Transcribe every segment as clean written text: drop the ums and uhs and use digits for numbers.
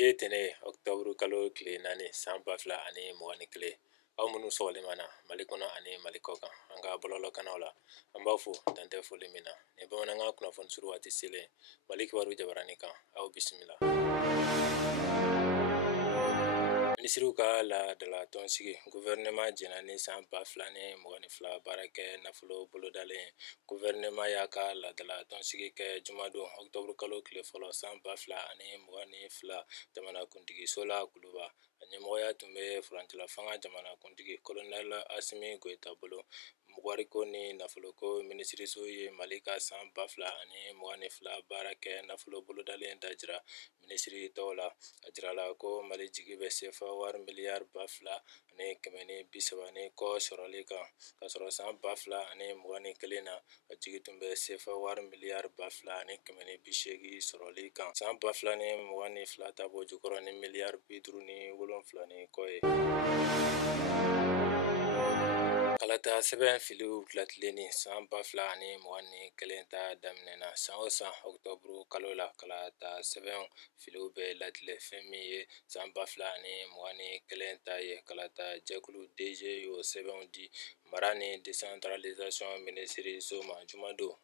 Ye tene octobre kalo kile naani san 2021 aw minnu sɔgɔlen mana Mali kɔnɔ ani Mali kɔ kan an ka bɔlɔlɔkannaw la an b'a fo dantɛ foli min na ni bamanankan kunnafoni suru waati selen Mali kibaru jabarani kan aw bisimila. Minisiriw ka laadala tɔnsigi gouvernement jɛna ni san 2022 baara kɛ nafolo bolodalen gouvernement y'a ka laadala tɔnsigi kɛ jumadon octobre kalo tile fɔlɔ san 2022 jamanakuntigiso la Kuluba a ɲɛmɔgɔya tun bɛ furancɛla fanga jamanakuntigi colonel Asimi Goita bolo wariko ni nafoloko minisiriso ye Mali ka san 2022 baara kɛ nafolo bolodalen da jira minisiri tɔw la a jirala ko Mali jigi bɛ sefa wari miliyari 2,130 kɔ sɔrɔli kan ka sɔrɔ san 2021 na a jigi tun bɛ sefa wari miliyari 2,180 sɔrɔli kan san 2022 ta bɔ jukɔrɔ ni miliyari 57 kɔ ye. Kalata sɛbɛn filiw tilatilenni san 2021 ta daminɛna san o san octobre kalo la kalata sɛbɛn filiw bɛ latilɛ fɛn min ye san 2021 ta ye kalata jɛkulu DG y'o sɛbɛnw di mara ni décentralisation minisiriso ma jumadon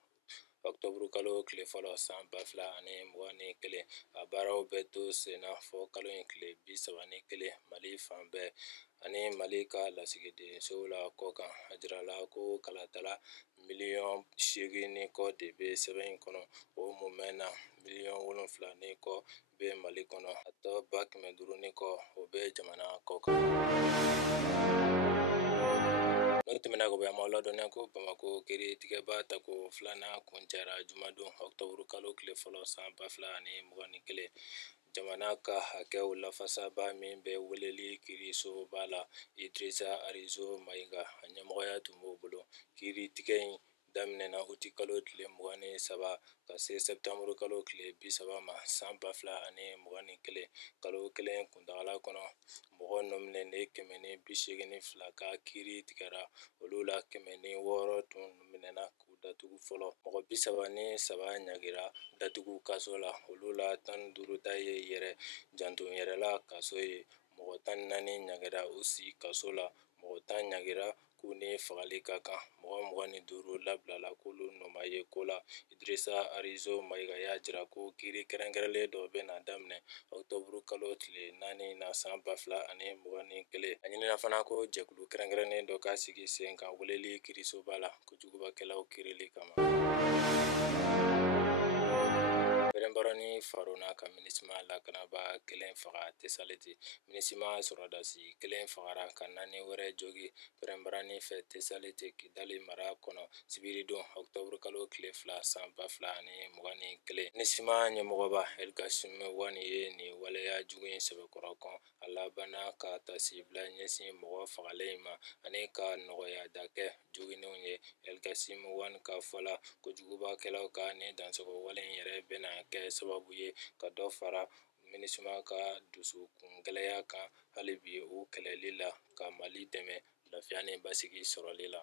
octobre kalo tile fɔlɔ san 2021 a baaraw bɛ to senna fɔ kalo in tile 31 Mali fan bɛɛ ani Mali ka lasigidensow la kɔ kan a jirala ko kalatala miliyɔn 8 ni kɔ de bɛ sɛbɛn in kɔnɔ o mun mɛnna miliyɔn 7 ni kɔ bɛ Mali kɔnɔ a tɔ 500,000 ni kɔ o bɛ jamana kɔ kan. N'o tɛmɛna ka bɔ yan an b'aw ladɔnniya ko Bamako kiiritigɛba tako 2nan kuncɛra jumadon octobre kalo tile fɔlɔ san 2021 jamana ka hakɛw lafasaba min bɛ weleli kiirisoba la Idrissa Arizo Mayiga a ɲɛmɔgɔya tun b'o bolo kiiritigɛ in daminɛna uti kalo tile 23 ka se septembre kalo tile 30 ma san 2021 kalo kelen kuntagala kɔnɔ mɔgɔ nɔminɛlen 182 ka kiiri tigɛra olu la 106 tun minɛna k'u datugu fɔlɔ mɔgɔ 33 ɲagira datugu kaso la olu la 15 ta ye yɛrɛ janto yɛrɛla kaso ye mɔgɔ 14 ɲagira u si kaso la mɔgɔ 10 ɲagira k'u ni fagali ka kan mɔgɔ 25 labilala k'olu nɔ ma ye ko la Idrissa Arizo Mayiga y'a jira ko kiiri kɛrɛnkɛrɛnlen dɔ bɛna daminɛ octobre kalo tile 4 na san 2021 a ɲinina fana ko jɛkulu kɛrɛnkɛrɛnnen dɔ ka sigi sen kan weleli kiirisoba la kojugubakɛlaw kiirili kama. Pɛrɛnbarani Faruna ka minisima lakanaba 1 faga Tesaliti minisima sɔrɔdasi 1 fagara ka 4 wɛrɛ jogi pɛrɛnbarani fɛ Tesaliti Kidali mara kɔnɔ sibiridon octobre kalo tile 2 san 2021 minisima ɲɛmɔgɔba Elkasum Wani ye nin waleya jugu in sɛbɛkɔrɔ kɔn a labanna ka tasibila ɲɛsin mɔgɔ fagalen ma ani ka nɔgɔya dakɛ joginenw ye Elkasum Wani ka fɔla kojugubakɛlaw ka ni dansogo wale in yɛrɛ bɛna kɛ sababu ye ka dɔ fara minisima ka dusukun gɛlɛya kan hali bi u kɛlɛli la ka Mali dɛmɛ lafiya ni basigi sɔrɔli la.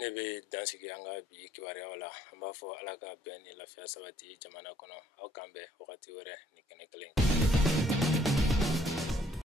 Ne bɛ dansigi an ka bi kibaruyaw la an b'a fɔ Ala ka bɛn ni lafiya sabati jamana kɔnɔ aw kan bɛn wagati wɛrɛ ni kɛnɛ kelen